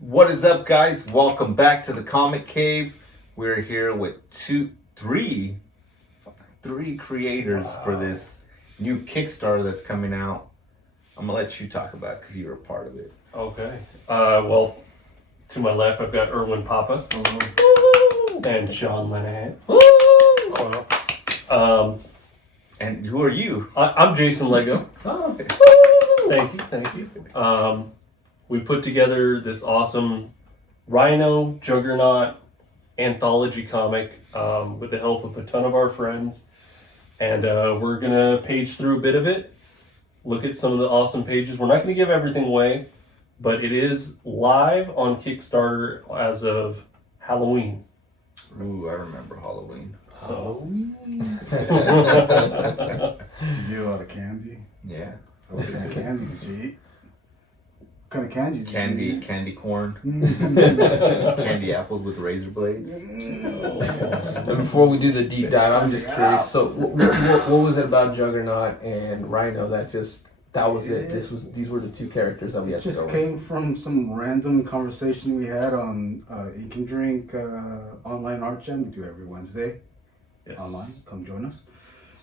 What is up, guys? Welcome back to the Comic Cave. We're here with three creators for this new Kickstarter that's coming out. I'm gonna let you talk about it because you were a part of it. Okay. Well, to my left, I've got Erwin Papa and Sean Lenahan. And who are you? I'm Jason Lego. Oh, okay. Thank you. We put together this awesome Rhino Juggernaut anthology comic with the help of a ton of our friends. And we're going to page through a bit of it, look at some of the awesome pages. We're not going to give everything away, but it is live on Kickstarter as of Halloween. Ooh, I remember Halloween. So, You get a lot of candy. Yeah. What kind of candy did you eat? What kind of candy did you eat? Candy corn, candy apples with razor blades. Before we do the deep dive, I'm just curious. So, what was it about Juggernaut and Rhino that was it? These were the two characters that we had It to just go came from some random conversation we had on Ink and Drink online art jam. We do every Wednesday online. Come join us.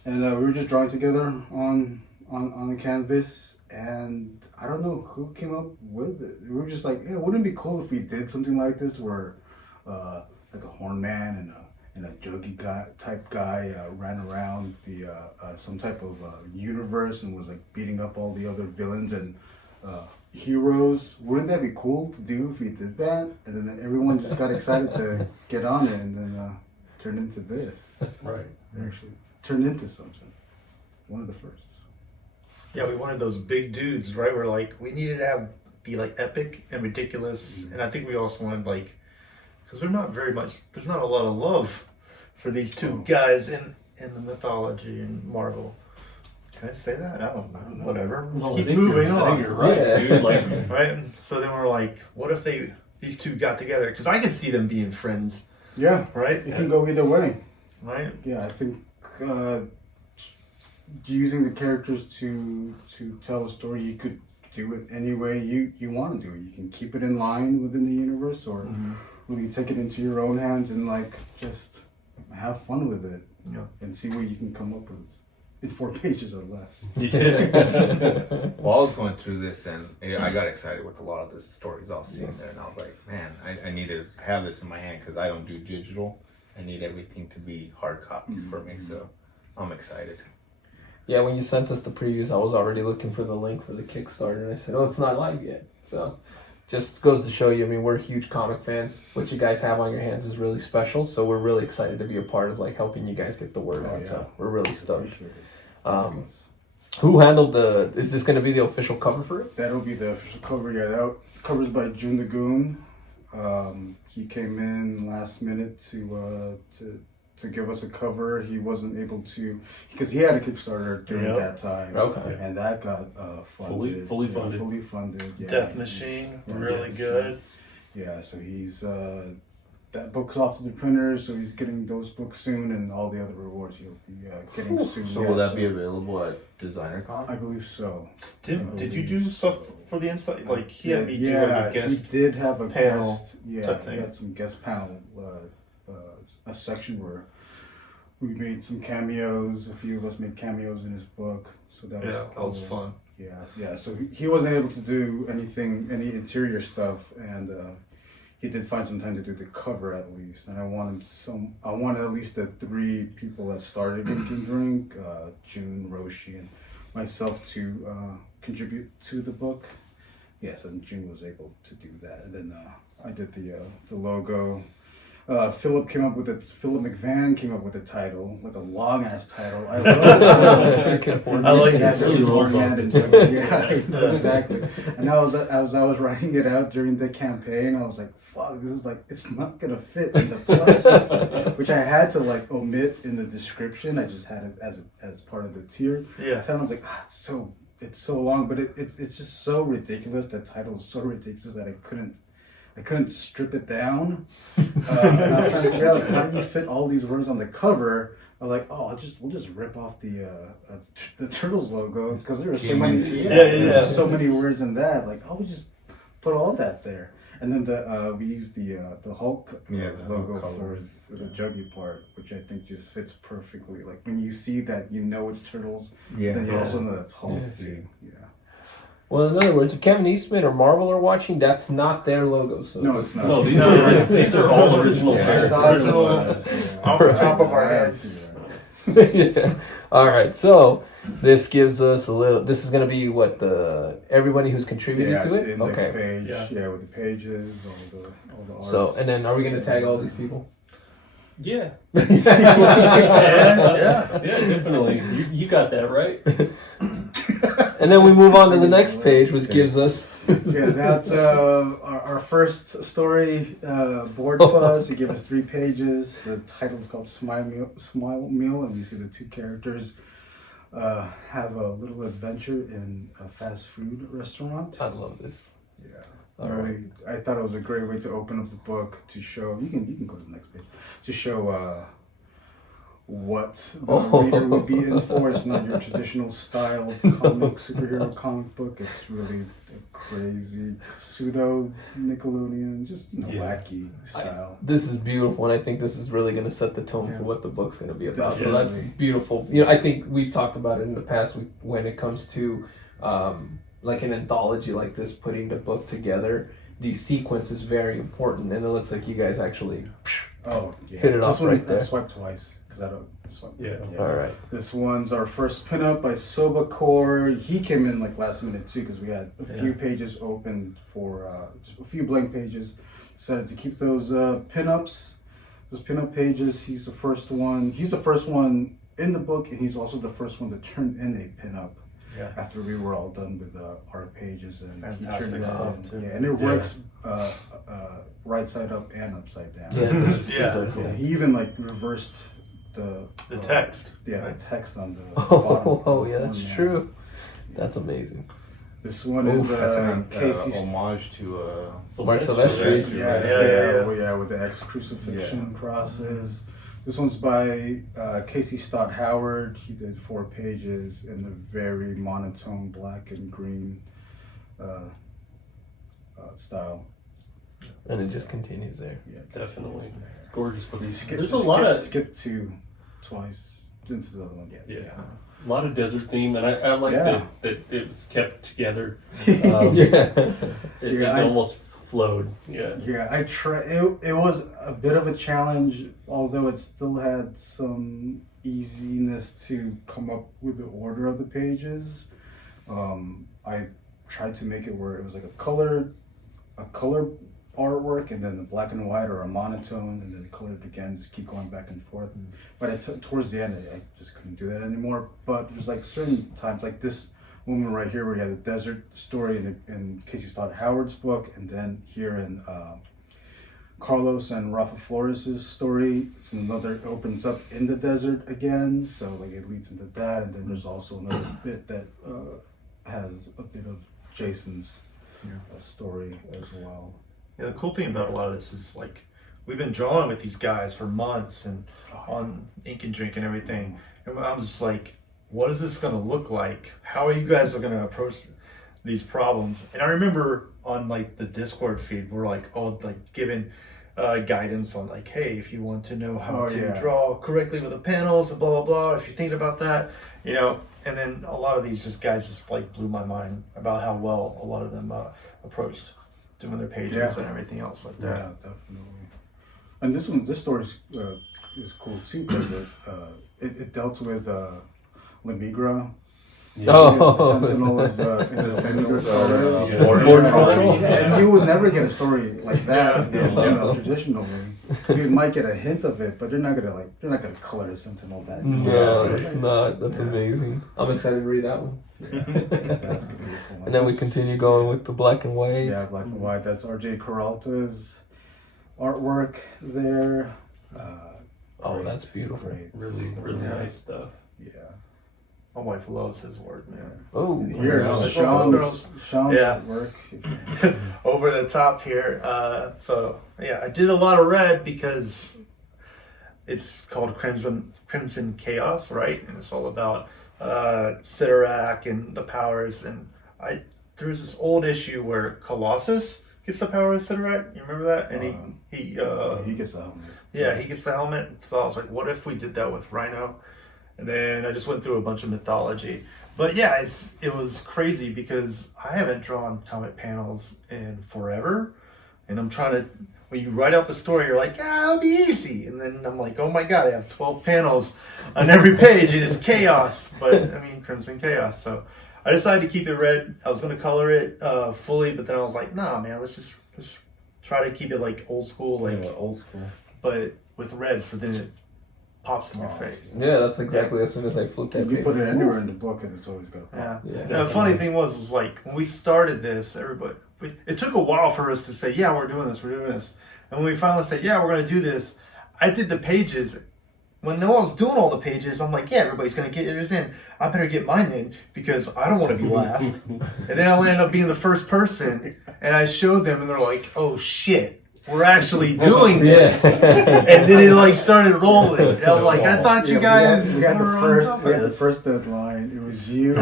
And we were just drawing together on the canvas, and I don't know who came up with it. We were just like, yeah, wouldn't it be cool if we did something like this where like a horn man and a Juggy type guy ran around the some type of universe and was like beating up all the other villains and heroes. Wouldn't that be cool to do if we did that? And then everyone just got excited to get on it, and then turned into this. right. It actually turned into something. One of the first. Yeah, we wanted those big dudes, right? We're like, we needed to be like epic and ridiculous, and I think we also wanted because there's not a lot of love for these two guys in the mythology and Marvel. Can I say that? I don't know. Whatever. Well, Keep I think moving I on. think you're right, Yeah. dude. Like, Right? And so then we're like, what if these two got together? Because I can see them being friends, Yeah, right? it can go either way. Right? Yeah, I think using the characters to tell a story, you could do it any way you want to do it. You can keep it in line within the universe, or really take it into your own hands and just have fun with it. Yeah. And see what you can come up with in 4 pages or less. Well, I was going through this and I got excited with a lot of the stories I was seeing there, and I was like, man, I need to have this in my hand because I don't do digital. I need everything to be hard copies for me, so I'm excited. Yeah, when you sent us the previews, I was already looking for the link for the Kickstarter, and I said, "Oh, it's not live yet." So, just goes to show you. I mean, we're huge comic fans. What you guys have on your hands is really special. So we're really excited to be a part of helping you guys get the word out. Yeah. So we're really stoked. Appreciate it. Who handled the? Is this going to be the official cover for it? That'll be the official cover. Yeah, that covers by June the Goon. He came in last minute to give us a cover. He wasn't able to because he had a Kickstarter during that time. Okay. And that got funded. Fully funded. Fully funded. Yeah. Death Machine, really good. Yeah, so he's that book's off to the printers, so he's getting those books soon, and all the other rewards he'll be getting soon. So Yeah, will that be available at Designer Con? I believe so. Did you do stuff for the inside? Like he had me do Yeah, a guest. he did have a panel guest. Yeah, type he thing. had some guest panel, a section where we made some cameos. A few of us made cameos in his book, so that was Yeah, that was fun. Yeah. So he wasn't able to do any interior stuff, and he did find some time to do the cover at least. And I wanted at least the 3 people that started Ink and Drink, June, Roshi, and myself to contribute to the book. Yes, and June was able to do that, and then I did the logo. Philip McVan came up with a title, like a long ass title. I love the title. I like it. That's Really really rolls long off. Yeah, exactly. And as I was writing it out during the campaign, I was like, fuck, this is it's not gonna fit in the plus, which I had to omit in the description. I just had it as part of the tier. Yeah. I was like, it's so long, but it's just so ridiculous. The title is so ridiculous that I couldn't strip it down. And I was trying to figure out how do you fit all these words on the cover. I'm like, we'll just rip off the Turtles logo because there were so many. Yeah. So many words in that. We'll just put all that there. And then we used the Hulk Yeah, the logo Hulk for the Juggy part, which I think just fits perfectly. Like when you see that, you know it's turtles. Yeah. Then you also know that's Hulk Yeah. too. Yeah. Well, in other words, if Kevin Eastman or Marvel are watching, that's not their logo. So No, it's not. No, these are all original Yeah, I characters. thought it Original, was, yeah. off the top of our heads. Yeah. All right, so this gives us a little. This is going to be what everybody who's contributed Yeah, to it's it. the index Okay. page. Yeah. Yeah, with the pages, all the art. So, and then are we going to tag all these people? Yeah. Yeah. Yeah, definitely. You got that right. And then we move on to the next page, which gives us. Yeah, that's our first story, Board Fuzz. He gave us 3 pages. The title is called Smile Meal, and we see the 2 characters have a little adventure in a fast food restaurant. I love this. Yeah. All Really, I thought it was a great way to open up the book to show. You can go to the next page to show what the reader would be in for. It's not your traditional style superhero comic book. It's really a crazy pseudo Nickelodeon, just wacky style. This is beautiful, and I think this is really going to set the tone for what the book's going to be about. So that's Definitely. beautiful. You know, I think we've talked about it in the past when it comes to like an anthology like this, putting the book together. The sequence is very important, and it looks like you guys actually. Oh, yeah. Hit it off This one, right there. I swiped twice because I don't swipe. Yeah. All right. This one's our first pinup by Sobacor. He came in like last minute too because we had a few pages open for just a few blank pages. Decided to keep those pinups, those pinup pages. He's the first one. He's the first one in the book, and he's also the first one to turn in a pinup. Yeah. After we were all done with our pages, and Fantastic he turned it stuff, in. too. Yeah, and it works right side up and upside down. Yeah, this is Yeah. super. Yeah, he even like reversed the text. Yeah, right? the text on the Oh, bottom. yeah, that's true. That's amazing. This one is That's an Casey. homage to Mark Silvestri. Yeah, with the ex crucifixion crosses. This one's by Casey Stott Howard. He did 4 pages in a very monotone black and green style. And it just continues there. Yeah, Definitely. Gorgeous book. Skip, There's a lot of skip to twice into the other one. yeah, a lot of desert theme, and I like that it was kept together. It I- almost flowed. Yeah. Yeah, I try. It was a bit of a challenge, although it still had some easiness to come up with the order of the pages. I tried to make it where it was like a color artwork, and then the black and white or a monotone, and then colored again. Just keep going back and forth. But towards the end, I just couldn't do that anymore. But there's like certain times, like this moment right here, where you had a desert story in Casey Stott Howard's book, and then here in Carlos and Rafa Flores' story, it's another opens up in the desert again. So like it leads into that, and then there's also another bit that has a bit of Jason's story as well. Yeah, the cool thing about a lot of this is like we've been drawing with these guys for months and on Ink and Drink and everything, and I was just like, what is this going to look like? How are you guys going to approach these problems? And I remember on like the Discord feed, we're like all like giving guidance on like, hey, if you want to know how to draw correctly with the panels and blah blah blah, if you're thinking about that, you know. And then a lot of these guys just like blew my mind about how well a lot of them approached doing their pages and everything else like that. Yeah, definitely. And this story is cool too because it dealt with Lemigra. Oh, Sentinel is in the Sentinel's Border Patrol. And you would never get a story like that traditionally. You might get a hint of it, but they're not gonna color a Sentinel that. No, it's not. That's amazing. I'm excited to read that one. That's a beautiful one. And then we continue going with the black and white. Yeah, black and white. That's RJ Peralta's artwork there. Oh, that's beautiful. Great. Really nice stuff. Yeah. My wife loves his work, man. Oh, Here, wow. Sean's Yeah. work. Over the top here. So yeah, I did a lot of red because it's called Crimson Chaos, right? And it's all about Sidorak and the powers. And there was this old issue where Colossus gets the power of the Cigarette. You remember that? And he gets the helmet. Yeah, he gets the helmet. So I was like, what if we did that with Rhino? And then I just went through a bunch of mythology. But yeah, it was crazy because I haven't drawn comic panels in forever. And I'm trying to, when you write out the story, you're like, yeah, it'll be easy. And then I'm like, oh my God, I have 12 panels on every page and it's chaos. But I mean, Crimson Chaos. So I decided to keep it red. I was going to color it fully, but then I was like, nah, man, let's just try to keep it like old school. Like old school. But with red, so then it pops in your face. Yeah, that's exactly as soon as I flipped that You paper. put it anywhere in the book and it's always got a pop. Yeah. Yeah, The funny thing was like when we started this, it took a while for us to say, yeah, we're doing this. And when we finally said, yeah, we're going to do this, I did the pages. When no one was doing all the pages, I'm like, yeah, everybody's going to get theirs in. I better get mine in because I don't want to be last. And then I'll end up being the first person. And I showed them and they're like, oh shit, we're actually doing this. And then it like started rolling. And I was like, I thought you guys we had were on top of the this. first deadline. It was you,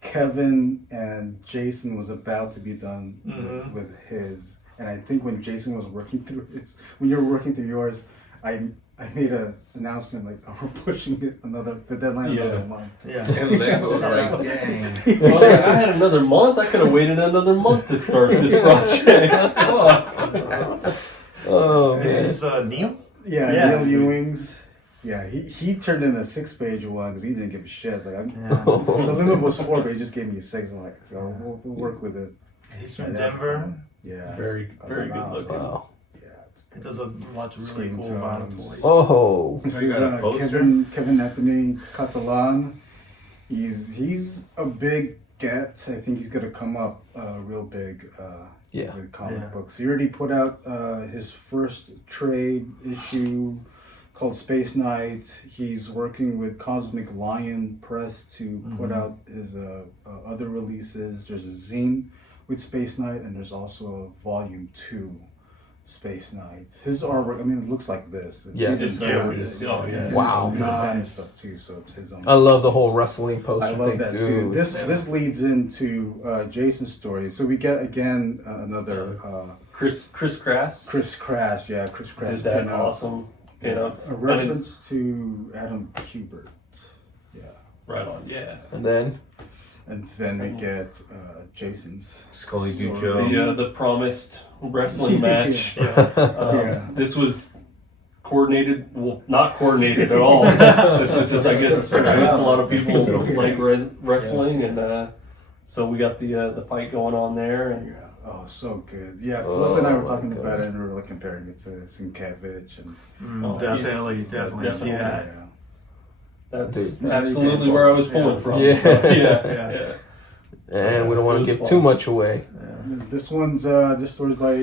Kevin, and Jason was about to be done with his. And I think when Jason was working through his, when you were working through yours, I made an announcement like, oh, we're pushing it the deadline another month. Yeah. And Lego was like, dang. I was like, I had another month. I could have waited another month to start this project. Oh This man. is Neil? Yeah, Neil Ewing's. Yeah, he turned in a 6-page one because he didn't give a shit. It's like, the limit was 4, but he just gave me a 6. I'm like, yo, we'll work with it. He's from And that's Denver. fun. Yeah. It's very, very good looking. Wow. Yeah, it's He good. does a lot of really Screen cool tones. vinyl toys. Oh. This I is got a poster. Kevin Anthony Catalan. He's a big get. I think he's gonna come up real big Yeah. with comic Yeah. books. He already put out his first trade issue called Space Knight. He's working with Cosmic Lion Press to put out his other releases. There's a zine with Space Knight, and there's also a volume 2 Space Knight. His artwork, I mean, it looks like this. Yes. He didn't It's do it. gorgeous. Oh, yeah. Wow. And stuff too, so it's his own. I love the whole wrestling poster I love thing, that dude. too. This leads into Jason's story. So we get again another Chris Crass Chris Crash. Yeah, Chris Crash did that pinup. awesome pinup. A reference to Adam Kubert. Yeah, Right on, yeah. And then and then we get Jason's Scully Doo story. Joe. The promised wrestling match. Yeah. This was coordinated, well, not coordinated at all. This was just, I guess, a lot of people like wrestling, and so we got the fight going on there. And Yeah. Oh, so good. Yeah, Philip and I were talking about it, and we were like comparing it to Sienkiewicz and Oh, definitely. definitely. Yeah. that's Dude, absolutely where I was pulling from. Yeah. So, yeah. and we don't want It to was give fun. too much away. This story's by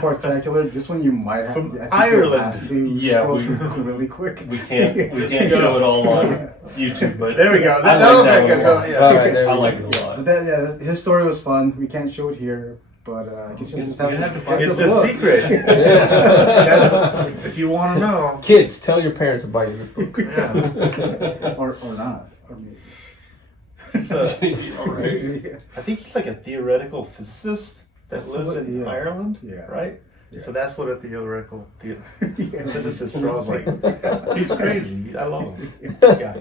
Quartacular. This one you might have From I think Ireland. you'll have to Yeah, scroll we- through really quick. We can't show it all on YouTube, but There we go. I That- like that okay, one a go, lot. yeah. All right, there I we like go. it a lot. But that, his story was fun. We can't show it here, but I guess you'll just have You to have to find It's the a book. secret. Yeah. Yes. If you want to know. Kids, tell your parents to buy you this book. Yeah. or not. Or maybe. He's a, All right. I think he's like a theoretical physicist that lives in Yeah. Ireland, Yeah. right? Yeah. So that's what a theoretical Yeah. physicist draws like. He's crazy. I love him. Yeah.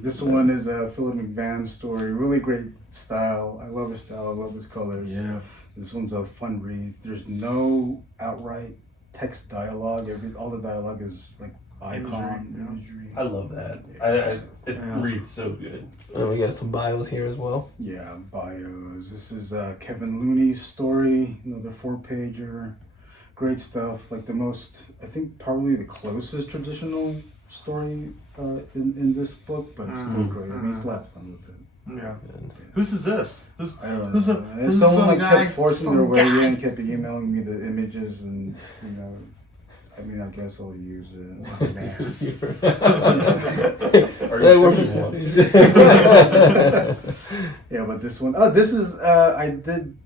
This one is a Philip McVan's story. Really great style. I love his style. I love his colors. Yeah. This one's a fun read. There's no outright text dialogue. All the dialogue is like icon imagery. I love that. It Yeah. reads so good. And we got some bios here as well. Yeah, bios. This is Kevin Looney's story. Another 4-pager. Great stuff. Like the most, I think, probably the closest traditional story in this book, but it's still great. I mean, he's left fun with it. Yeah. Whose is this? Who's, I don't Who's know. a- And who's someone some like guy- kept forcing some their way guy? in, kept emailing me the images, and you know, I mean, I guess I'll use it. Man. Are Hey, you we're sure just- you want? Yeah, but this one, oh, this is I did.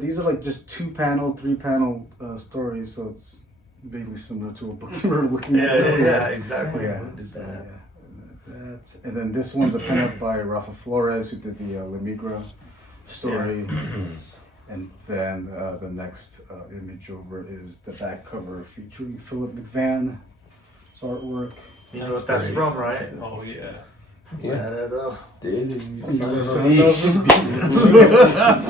These are like just 2-panel, 3-panel stories, so it's vaguely similar to a book we were looking at. earlier. exactly. Yeah. Who does that? And then this one's a pinup by Rafa Flores, who did the La Migra story. And then the next image over is the back cover featuring Philip McVan's artwork. You know what that's from, right? Oh yeah. Yeah. Son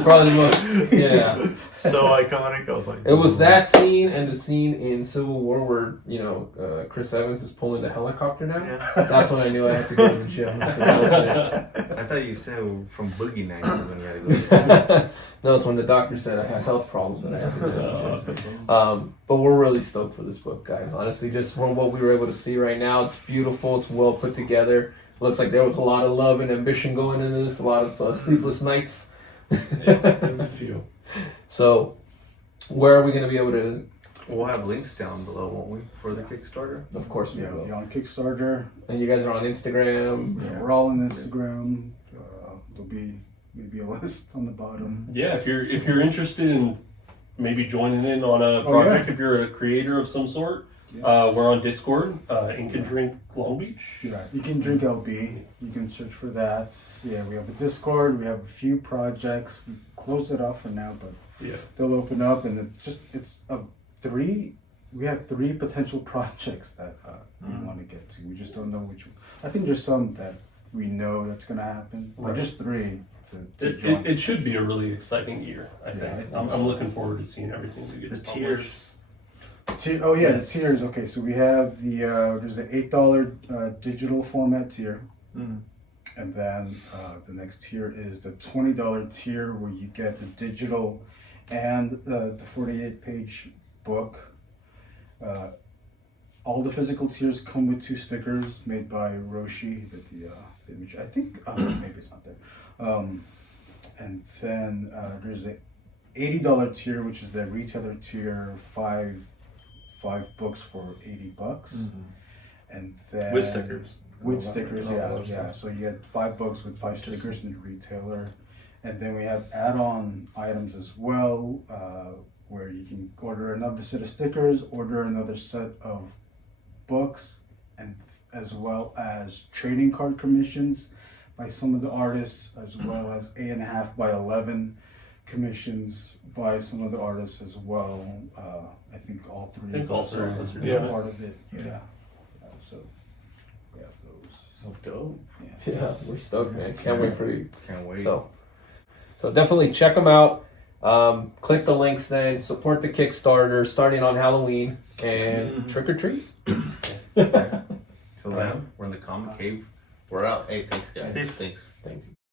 Probably the most. Yeah. So iconic. I was like, It was that scene and the scene in Civil War where Chris Evans is pulling the helicopter down. Yeah. That's when I knew I had to go to the gym. So that was it. I thought you said from Boogie Nights when you had to go to the gym. No, it's when the doctor said I had health problems and I had to go to the gym. But we're really stoked for this book, guys. Honestly, just from what we were able to see right now, it's beautiful. It's well put together. Looks like there was a lot of love and ambition going into this. A lot of sleepless nights. Yeah, there's a few. So, where are we going to be able to? We'll have links down below, won't we, for the Kickstarter? Of course we Yeah, will. we're on Kickstarter. And you guys are on Instagram. Yeah, we're all on Instagram. There'll be maybe a list on the bottom. Yeah, if you're interested in maybe joining in on a project, if you're a creator of some sort, we're on Discord, Ink and Drink Long Beach. Yeah, you can drink LB. You can search for that. Yeah, we have a Discord. We have a few projects. We closed it off for now, but Yeah. they'll open up, and it's three. We have 3 potential projects that we want to get to. We just don't know which one. I think there's some that we know that's going to happen, but Right. just 3 to join. It should be a really exciting year, I think. Yeah, I think I'm looking forward to seeing everything that the gets published. tiers. Oh yeah, Yes. the tiers. Okay, so we have there's the $8 digital format tier, Mm. and then the next tier is the $20 tier where you get the digital and the 48-page book. All the physical tiers come with 2 stickers made by Roshi. The image, I think maybe it's not there. And then there's the $80 tier, which is the retailer tier, 5 books for $80, and then With stickers. With stickers, All yeah, other yeah. stuff. So you get 5 books with 5 stickers in the retailer, and then we have add-on items as well, where you can order another set of stickers, order another set of books, and as well as trading card commissions by some of the artists, as well as 8.5 by 11 commissions by some of the artists as well. I think all 3 I think of all us 3 of us are are doing it. part of it. Yeah. So we have those. So dope. Yeah. Yeah, we're stoked, man. Can't wait for you. Can't wait. So definitely check them out. Click the links then. Support the Kickstarter starting on Halloween and trick or treat. Till then, we're in the comic cave. We're out. Hey, thanks, guys. Peace. Thanks. Thanks.